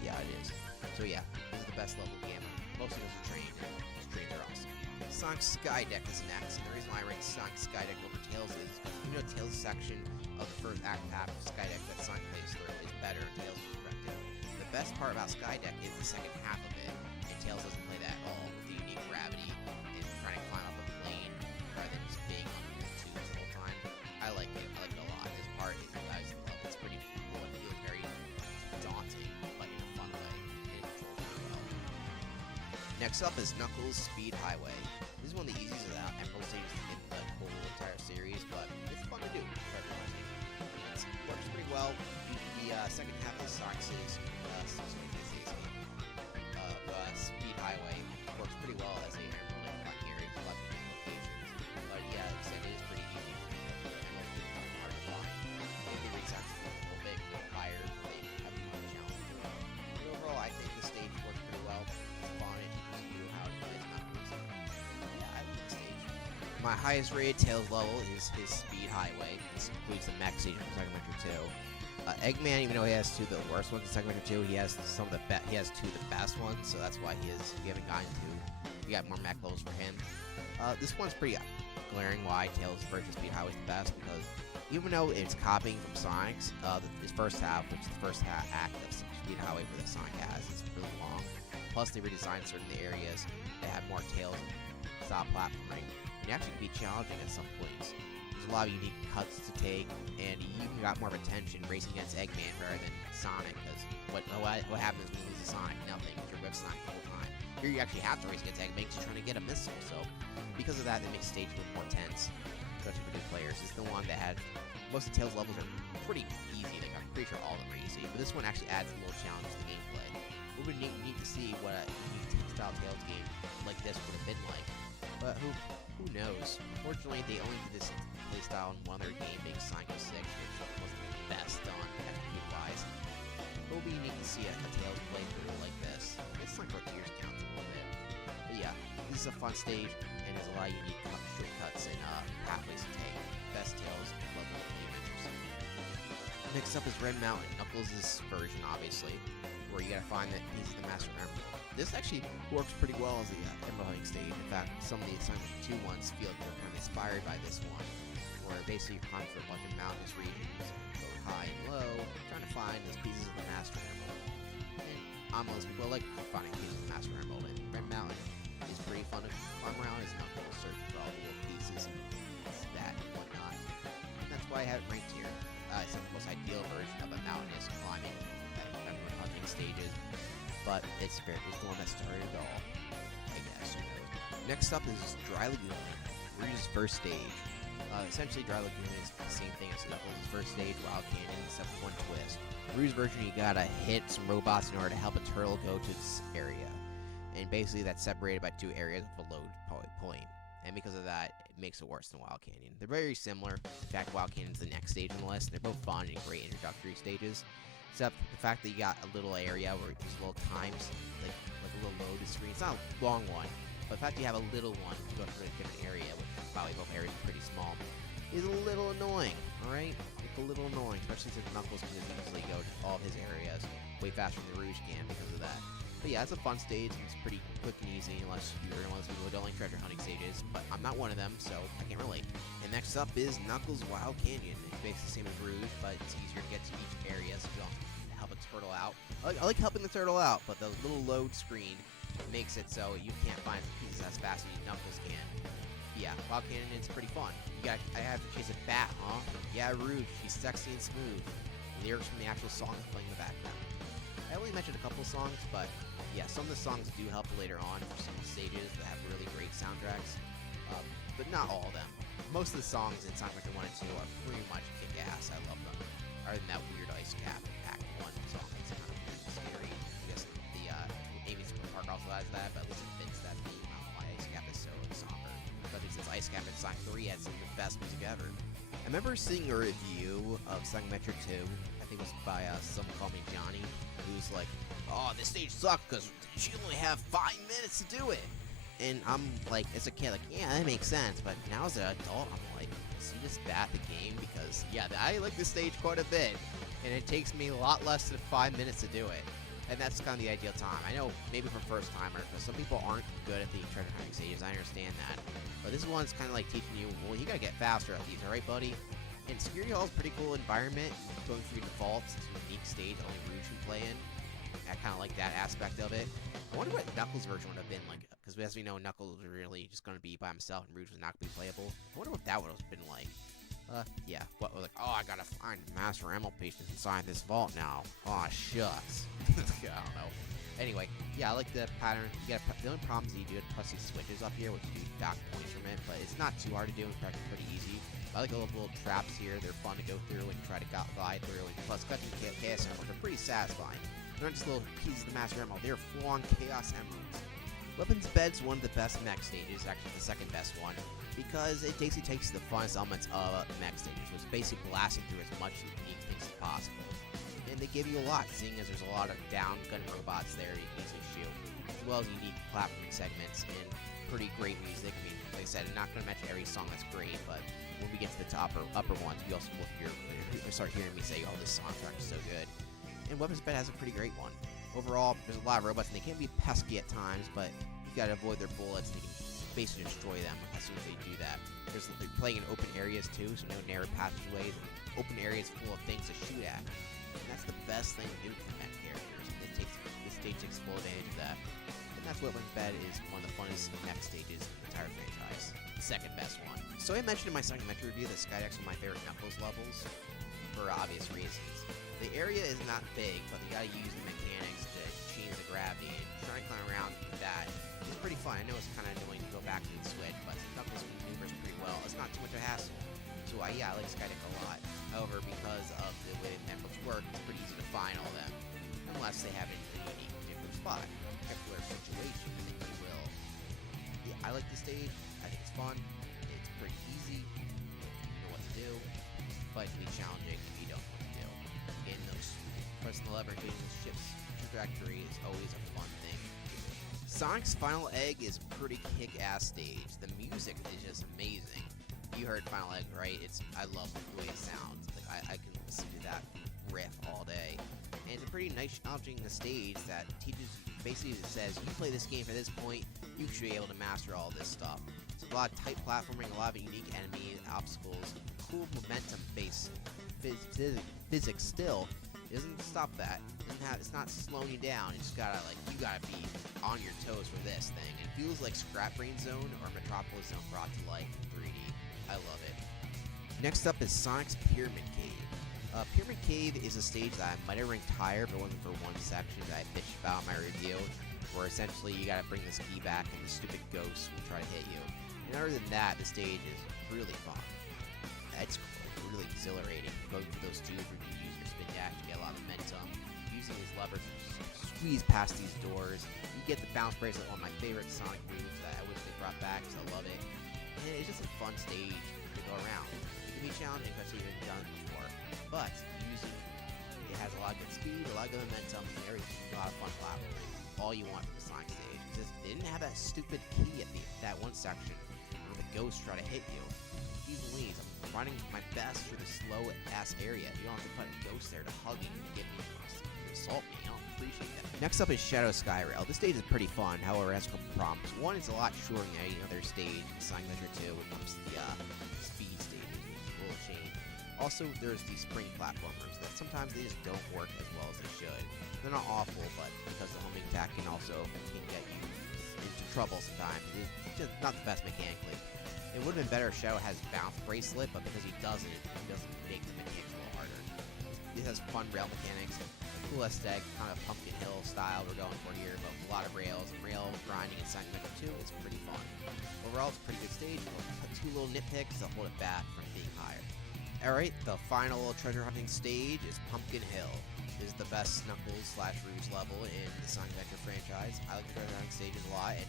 Yeah, it is. So yeah, this is the best level of Gamma. Mostly because of train. These trains are awesome. Sonic's Sky Deck is next, and the reason why I rank Sonic's Sky Deck over Tails is, you know, Tails' section of the first act half of Sky Deck that Sonic plays through is better and Tails is corrected. The best part about Sky Deck is the second half of it, and Tails doesn't play that at all with the unique gravity and trying to climb up a plane rather than just being on the tubes the whole time. I like it. I like it a lot. This part is it's pretty cool. It feels very daunting, but in a fun way, and it controls very well. Next up is Knuckles Speed Highway. This is one of the easiest without Emerald stages in the whole entire series, but it's fun to do. It works pretty well. The second half of Sonic's Speed Highway works pretty well as a Emerald and fun area to collect locations. But yeah, like I said, it is pretty easy. Emerald hard to find. Maybe the reason a little bit higher, they have more challenge to it. But overall, I think the stage works pretty well. My highest rated Tails level is his Speed Highway. This includes the mech stage from Second Adventure 2. Eggman, even though he has 2 of the worst ones in Second Adventure 2, he has he has 2 of the best ones, so that's why we haven't gotten to. We got more mech levels for him. This one's pretty glaring why Tails versus Speed Highway is the best, because even though it's copying from Sonic's, his first half, which is the first act of Speed Highway where the Sonic has, is really long. Plus, they redesigned certain areas that have more Tails style platforming, and actually can be challenging at some points. There's a lot of unique cuts to take, and you even got more of a tension racing against Eggman rather than Sonic, because what happens when you lose to Sonic? Nothing. You're with Sonic the whole time. Here you actually have to race against Eggman because you're trying to get a missile, so because of that, it makes the stage a little more tense, especially for new players. It's the one that had most of the Tails levels are pretty easy. Like, I'm pretty sure all of them are easy, but this one actually adds a little challenge to the gameplay. It would be neat to see what a unique style Tails game like this would have been like, but who knows? Unfortunately, they only did this playstyle in one other game, being Sonic 06, which wasn't the best done execution-wise. It will be unique to see a Tails playthrough like this. It's like Frontiers counts a little bit, but yeah, this is a fun stage, and there's a lot of unique shortcuts and pathways to take. Best Tails level of the Adventures. Next up is Red Mountain, Knuckles' version, obviously, where you gotta find that he's the Master Emerald. This actually works pretty well as the Emerald Hunting stage. In fact, some of the Sonic 2 ones feel like they're kind of inspired by this one, where basically you climb through a bunch of mountainous regions, go high and low, trying to find those pieces of the Master Emerald. And most people like finding pieces of the Master Emerald, and Red Mountain is pretty fun to climb around as Knuckles searching for all the little pieces and that and whatnot. And that's why I have it ranked here. It's the most ideal version of a mountainous climbing Emerald Hunting stages. But it's the one that started it all, I guess. Next up is Dry Lagoon, Rouge's first stage. Essentially, Dry Lagoon is the same thing as Knuckles' first stage, Wild Canyon, except for one twist. Rouge's version, you gotta hit some robots in order to help a turtle go to this area. And basically, that's separated by 2 areas with a load point. And because of that, it makes it worse than Wild Canyon. They're very similar. In fact, Wild Canyon's the next stage on the list. They're both fun and great introductory stages. Except the fact that you got a little area where there's little times, like a little load screen. It's not a long one, but the fact you have a little one to go through a different area, which probably both areas are pretty small, is a little annoying, alright? It's a little annoying, especially since Knuckles can easily go to all of his areas way faster than the Rouge can because of that. But yeah, it's a fun stage, and it's pretty quick and easy, unless you're one of those people who don't like treasure hunting stages, but I'm not one of them, so I can't relate. And next up is Knuckles Wild Canyon. It's basically the same as Rouge, but it's easier to get to each area, so you don't help a turtle out. I like helping the turtle out, but the little load screen makes it so you can't find pieces as fast as Knuckles can. Yeah, Wild Canyon is pretty fun. I have to chase a bat, huh? Yeah, Rouge, she's sexy and smooth. Lyrics from the actual song playing in the background. I only mentioned a couple songs, but yeah, some of the songs do help later on for some stages that have really great soundtracks, but not all of them. Most of the songs in Sonic Adventure 1 and 2 are pretty much kick-ass. I love them. Other than that weird Ice Cap Act 1 song, it's kind of weird and scary. I guess the Amy's Park also has that, but at least it fits that theme. I don't know why Ice Cap is so somber. Especially since Ice Cap in Sonic 3 had some of the best music ever. I remember seeing a review of Sonic Adventure 2, I think it was by someone called me Johnny, who's like, oh, this stage sucked because she only have 5 minutes to do it. And I'm like, as a kid, like, yeah, that makes sense. But now as an adult, I'm like, is he just bad at the game? Because, yeah, I like this stage quite a bit. And it takes me a lot less than 5 minutes to do it. And that's kind of the ideal time. I know, maybe for first timer, because some people aren't good at the treasure hunting stages. I understand that. But this one's kind of like teaching you, well, you gotta get faster at these, alright, buddy? And Security Hall is a pretty cool environment. Going through defaults, it's a unique stage only Rouge can play in. I kind of like that aspect of it. I wonder what Knuckles' version would have been like, because as we know, Knuckles was really just going to be by himself and Rouge was not going to be playable. I wonder what that would have been like. Yeah, what was like, oh, I gotta find Master Emerald pieces inside this vault now. Oh, shucks. I don't know. Anyway, yeah, I like the pattern. The only problem is you do press these switches up here, which do dock points from it, but it's not too hard to do. In fact, it's pretty easy. I like all the little traps here. They're fun to go through and try to glide through. And plus, catching Chaos Emeralds are pretty satisfying. They're not just little pieces of the Master Emerald. They're full-on Chaos Emeralds. Weapons Bed's one of the best mech stages, actually the second best one, because it basically takes the funnest elements of mech stages, which is basically blasting through as much unique things as possible. And they give you a lot, seeing as there's a lot of down gun robots there you can easily shoot, as well as unique platforming segments and pretty great music. I mean, like I said, I'm not going to mention every song that's great, but when we get to the upper ones, we also will start hearing me say, oh, this soundtrack is so good. And Weapons Bed has a pretty great one. Overall, there's a lot of robots, and they can be pesky at times, but you gotta avoid their bullets, and you can basically destroy them as soon as they do that. They're playing in open areas too, so no narrow passageways, and open areas full of things to shoot at. And that's the best thing to do for mech characters. This stage takes full advantage of that. And that's what Weapons Bed is one of the funnest mech stages in the entire franchise. The second best one. So I mentioned in my second Metro review that Skydeck's one of my favorite Knuckles levels, for obvious reasons. The area is not big, but you gotta use the mechanics to change the gravity, and trying to climb around with that is pretty fun. I know it's kind of annoying to go back to the switch, but Knuckles maneuvers pretty well. It's not too much of a hassle. So yeah, I like Skydeck a lot. However, because of the way the networks work, it's pretty easy to find all of them, unless they have it in a unique particular spot, particular situation, if you will. Yeah, I like the stage. I think it's fun. It's pretty easy. You know what to do, but it can be challenging if you don't know what to do. Getting those pressing the lever and getting those ship's trajectory is always a fun thing. Sonic's Final Egg is a pretty kick-ass stage. The music is just amazing. You heard Final Egg, right? I love the way it sounds. Like I can listen to that riff all day. And it's a pretty nice challenging stage that teaches, basically it says, you play this game for this point, you should be able to master all this stuff. It's a lot of tight platforming, a lot of unique enemies, obstacles, cool momentum-based physics still. It doesn't stop that. It's not slowing you down. You gotta be on your toes for this thing. It feels like Scrap Brain Zone or Metropolis Zone brought to life in 3D. I love it. Next up is Sonic's Pyramid Cave. Pyramid Cave is a stage that I might have ranked higher if it wasn't for one section that I bitched about in my review, where essentially you gotta bring this key back and the stupid ghosts will try to hit you. And other than that, the stage is really fun. It's really exhilarating. Going through those tubes where you use your spin dash to get a lot of momentum. Using these levers to squeeze past these doors. You get the bounce bracelet, one of my favorite Sonic moves that I wish they brought back because I love it. And it's just a fun stage to go around. It can be challenging because you've been done before, but it has a lot of good speed, a lot of good momentum, and there's a lot of fun platforming. All you want from a Sonic stage. It just didn't have that stupid key at that one section where the ghosts try to hit you. These leads, I'm running my best through the slow ass area. You don't have to put a ghost there to hug you and get me to assault me. I don't appreciate that. Next up is Shadow Skyrail. This stage is pretty fun, however, it has a couple problems. One, it's a lot shorter than any other stage in Sonic Adventure 2 when it comes to the speed stages, which is a little shame. Also, there's these spring platformers that sometimes they just don't work as well as they should. They're not awful, but because the homing attack can get you into trouble sometimes. It's just not the best mechanically. It would have been better if Shadow has bounce bracelet, but because he doesn't make the mechanics a little harder. It has fun rail mechanics, cool aesthetic, kind of Pumpkin Hill style we're going for here, but with a lot of rails. Rail grinding in Sonic Adventure 2 is pretty fun. Overall, it's a pretty good stage. Two little nitpicks to hold it back from being higher. Alright, the final treasure hunting stage is Pumpkin Hill. This is the best Knuckles/Rouge level in the Sonic Adventure franchise. I like the treasure hunting stages a lot, and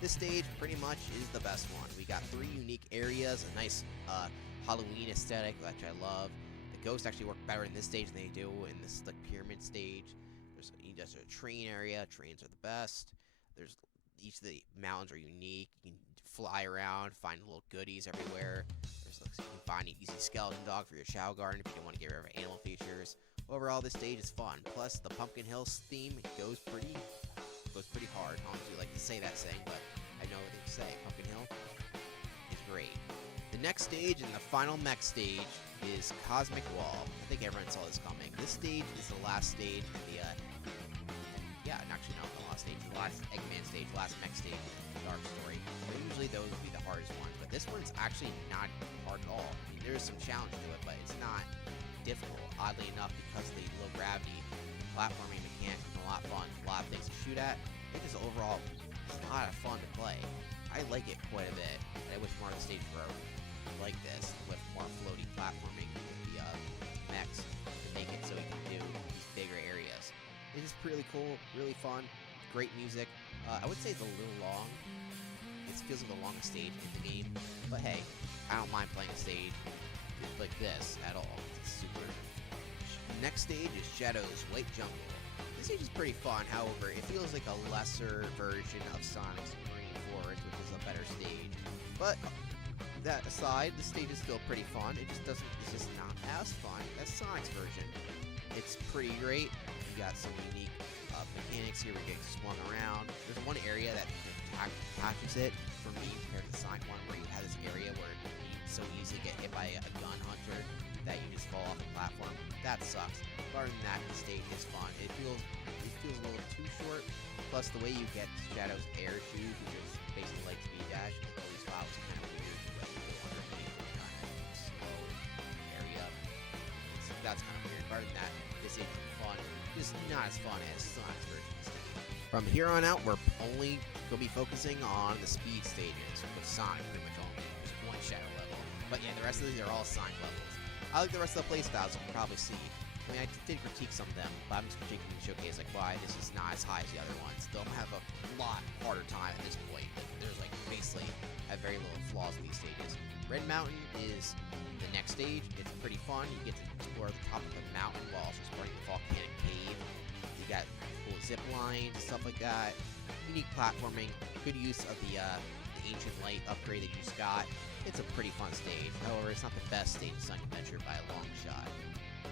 this stage pretty much is the best one. We got 3 unique areas, a nice Halloween aesthetic, which I love. The ghosts actually work better in this stage than they do in this pyramid stage. There's a train area. Trains are the best. Each of the mountains are unique. You can fly around, find little goodies everywhere. You can find an easy skeleton dog for your Shadow Garden if you don't want to get rid of animal features. Overall, this stage is fun. Plus, the Pumpkin Hill theme goes pretty hard. I don't usually like to say that saying, but I know what they say. Pumpkin Hill is great. The next stage and the final mech stage is Cosmic Wall. I think everyone saw this coming. This stage is the last stage in the the last Eggman stage, the last mech stage in the Dark Story. But usually those would be the hardest ones. But this one's actually not hard at all. There is some challenge to it, but it's not difficult, oddly enough, because the low gravity platforming mechanics is a lot of fun, a lot of things to shoot at. I think overall, it's a lot of fun to play. I like it quite a bit. I wish more of the stage were like this, with more floaty platforming with the mechs to make it so you can do these bigger areas. It is really cool, really fun, great music. I would say it's a little long. It feels like the longest stage in the game, but hey, I don't mind playing a stage like this at all. It's super. Next stage is Shadow's White Jungle. This stage is pretty fun, however, it feels like a lesser version of Sonic's Marine Forest, which is a better stage. But that aside, the stage is still pretty fun. It's just not as fun as Sonic's version. It's pretty great. You got some unique mechanics here. We're getting swung around. There's one area that catches it for me compared to Sonic 1, where you have this area where you so easily get hit by a gun hunter that you just fall off the platform. That sucks. Other than that, the stage is fun. It feels a little too short. Plus, the way you get Shadow's air shoes, which is basically like speed dash, always felt kind of weird. But you go underneath and kind of slow area. So that's kind of weird. Other than that, this is fun. Just not as fun as Sonic's version of the stage. From here on out, we're only going to be focusing on the speed stages, with Sonic pretty much only just one Shadow level. But yeah, the rest of these are all Sonic levels. I like the rest of the playstyles, you can probably see. I mean, I did critique some of them, but I'm just critiquing to showcase like why this is not as high as the other ones. They'll have a lot harder time at this point. There's like basically have very little flaws in these stages. Red Mountain is the next stage. It's pretty fun. You get to explore the top of the mountain while also exploring the volcanic cave. You got cool zip lines, stuff like that. Unique platforming, good use of the Ancient Light upgrade that you just got. It's a pretty fun stage. However, it's not the best stage in Sonic Adventure by a long shot.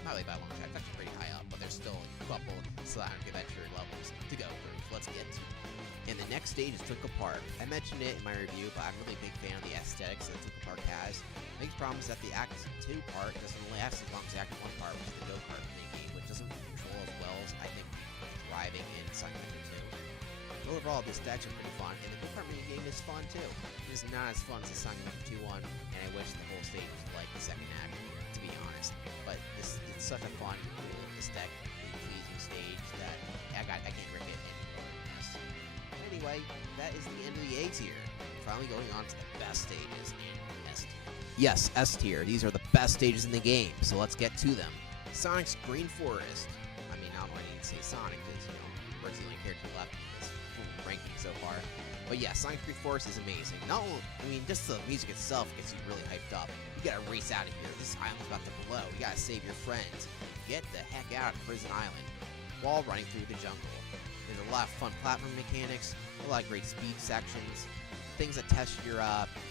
Not really by a long shot, it's actually pretty high up, but there's still a couple Sonic Adventure levels to go through. So let's get to it. And the next stage is Twinkle Park. I mentioned it in my review, but I'm really a big fan of the aesthetics that Twinkle Park has. The biggest problem is that the Act 2 part doesn't last as long as the Act 1 part, which is the go-kart mini-game, which doesn't control as well as I think driving in Sonic Adventure 2. Overall, this deck's are pretty fun, and the go-kart mini-game is fun too. It is not as fun as the Sonic Adventure 2 one, and I wish the whole stage was like the second act, to be honest. But it's such a fun, cool, aesthetically pleasing stage that I can't rip it anymore than this. Anyway, that is the end of the A tier. Finally going on to the best stages in S tier. Yes, S tier. These are the best stages in the game, so let's get to them. Sonic's Green Forest. I mean, I don't really need to say Sonic because, you know, we're the only character left in this ranking so far. But yeah, Sonic 3 Force is amazing. Not only, I mean, just the music itself gets you really hyped up. You gotta race out of here. This island's about to blow. You gotta save your friends. Get the heck out of Prison Island while running through the jungle. There's a lot of fun platform mechanics, a lot of great speed sections, things that test your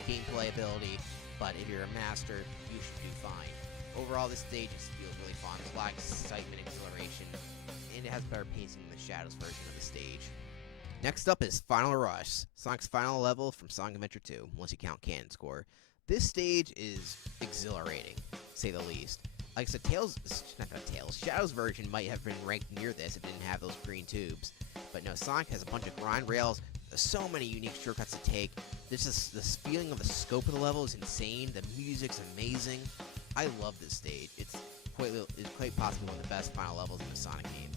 gameplay ability. But if you're a master, you should do fine. Overall, this stage just feels really fun. There's a lot of excitement, exhilaration, and it has better pacing than the Shadows version of the stage. Next up is Final Rush, Sonic's final level from Sonic Adventure 2, once you count Cannon Score. This stage is exhilarating, to say the least. Like I said, Shadows version might have been ranked near this if it didn't have those green tubes. But no, Sonic has a bunch of grind rails, so many unique shortcuts to take. This feeling of the scope of the level is insane, the music's amazing. I love this stage. It's quite possibly one of the best final levels in the Sonic game.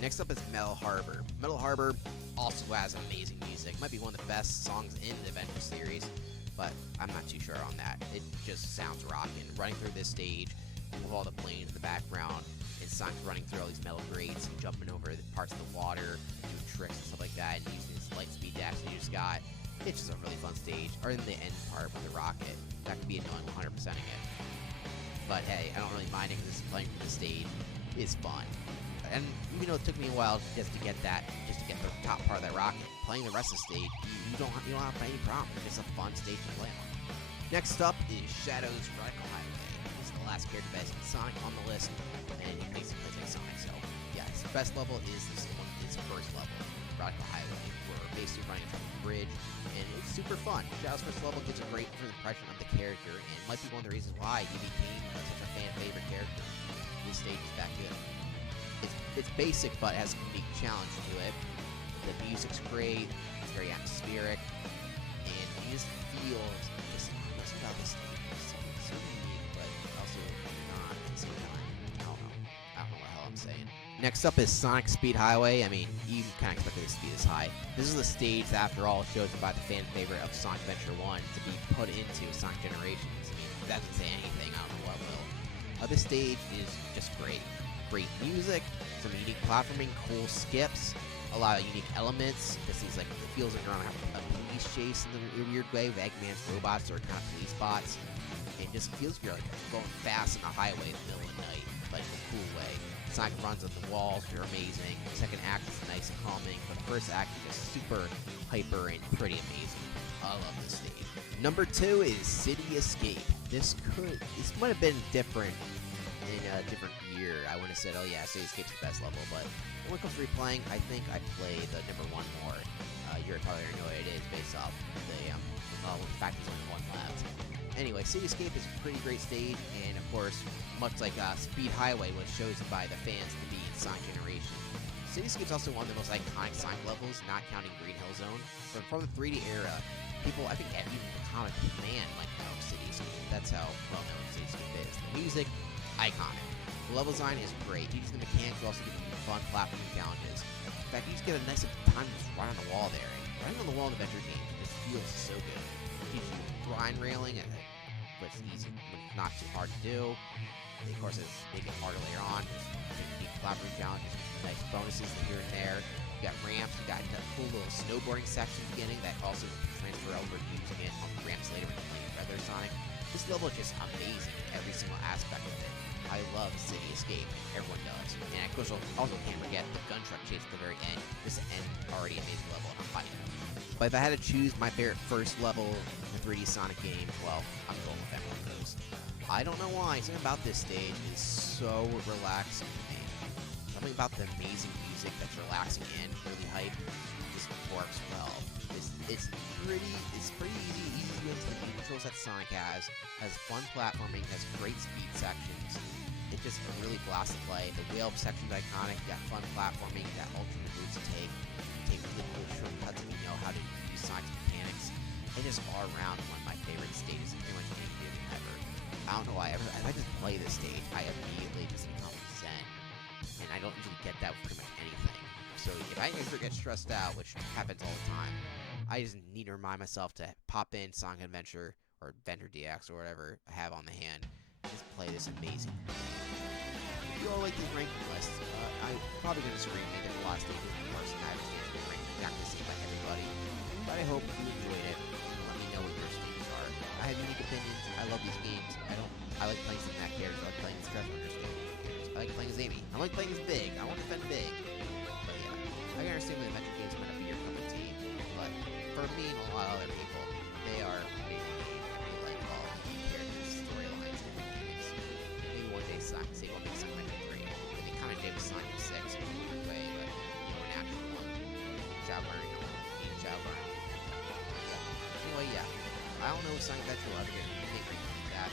Next up is Metal Harbor. Metal Harbor also has amazing music. Might be one of the best songs in the Adventure series, but I'm not too sure on that. It just sounds rockin'. Running through this stage with all the planes in the background, and Sonic's running through all these metal grates and jumping over the parts of the water, doing tricks and stuff like that, and using this light speed dash that you just got. It's just a really fun stage. Other than the end part with the rocket, that could be annoying 100%ing it. But hey, I don't really mind it because playing from the stage is fun. And even though it took me a while just to get the top part of that rocket, playing the rest of the stage, you don't have any problem. It's just a fun stage to play on. Next up is Shadow's Radical Highway. This is the last character that has Sonic on the list, and he basically plays like Sonic. So yeah, his best level is his first level, Radical Highway. We're basically running from the bridge, and it's super fun. Shadow's first level gives a great first impression of the character, and might be one of the reasons why he became such a fan favorite character. This stage is that good. It's basic, but it has a unique challenge to it. The music's great, it's very atmospheric, and you just feel just about this stage. It's so unique, but also not at the same time. I don't know what the hell I'm saying. Next up is Sonic Speed Highway. I mean, you kind of expected this to be this high. This is the stage that, after all, chosen by the fan favorite of Sonic Adventure 1 to be put into Sonic Generations. I mean, if that doesn't say anything, I don't know what will. This stage is just great. Great music, some unique platforming, cool skips, a lot of unique elements. This seems like it feels like you're on a police chase in a weird way with Eggman's robots or kind of police bots. It just feels like you're like going fast on a highway in the middle of the night, but in a cool way. Sonic runs up the walls, they're amazing. The second act is nice and calming, but the first act is just super hyper and pretty amazing. I love this stage. Number 2 is City Escape. This might have been different in a different year. I wouldn't have said, oh yeah, City Escape's the best level, but when it comes to replaying, I think I play the number 1 more. You're probably already know what it is based off the fact there's only 1 left. Anyway, City Escape is a pretty great stage, and of course, much like Speed Highway was chosen by the fans to be in Sonic Generation. City Escape is also one of the most iconic Sonic levels, not counting Green Hill Zone. But from the 3D era, people, I think even the comic man might know City Escape. That's how well known City Escape is. The music, iconic. The level design is great. Using the mechanics will also give you fun platforming challenges. In fact, you just get a nice time to just run on the wall there. And running on the wall in the adventure game just feels so good. It teaches you grind railing, but it's easy, but not too hard to do. And of course, they get harder later on. There's deep platforming challenges, nice bonuses here and there. You got ramps, you got a cool little snowboarding section at the beginning that also transfer over to using it on the ramps later when you're playing regular Sonic. This level is just amazing, every single aspect of it. I love City Escape, everyone does. And of course, also can't forget the gun truck chase at the very end. This end already amazing level, and I'm hyped. But if I had to choose my favorite first level in the 3D Sonic game, well, I'm going with Emerald Coast. I don't know why, something about this stage is so relaxing to me. Something about the amazing music that's relaxing and really hype just works well. It's pretty easy to get into the controls that Sonic has fun platforming, has great speed sections. It's just a really blast to play. The whale section's iconic, you got fun platforming, you got alternate routes to take really cool shortcuts if you know how to use Sonic's mechanics. It is all around one of my favorite stages in pretty much any video game ever. I don't know why, if I just play this stage, I immediately just become zen. And I don't usually get that with pretty much anything. So if I ever get stressed out, which happens all the time, I just need to remind myself to pop in Sonic Adventure or Adventure DX or whatever I have on the hand and just play this amazing game. If you all like these ranking lists, I'm probably going to disagree and make it a lot of stages in person. I understand the ranking not going to seem like everybody, but I hope you enjoyed it. Let me know what your stages are. I have unique opinions. I love these games. I like playing some Mac characters. I like playing as Treasure Hunters characters. I like playing as Amy. I like playing as Big. I want to defend Big. But yeah, I can understand when adventure games might not be your cup of tea, but for me and a lot of other people, they are amazing games. They like all the characters, storylines, and mechanics. Maybe one day Sonic say we'll make Sonic Adventure 3. But they kind of did with Sonic 6 in a weird way, but an actual one. Jaguar, Jaguar. Anyway, yeah. I don't know if Sonic Adventure will ever get a remake or anything like that.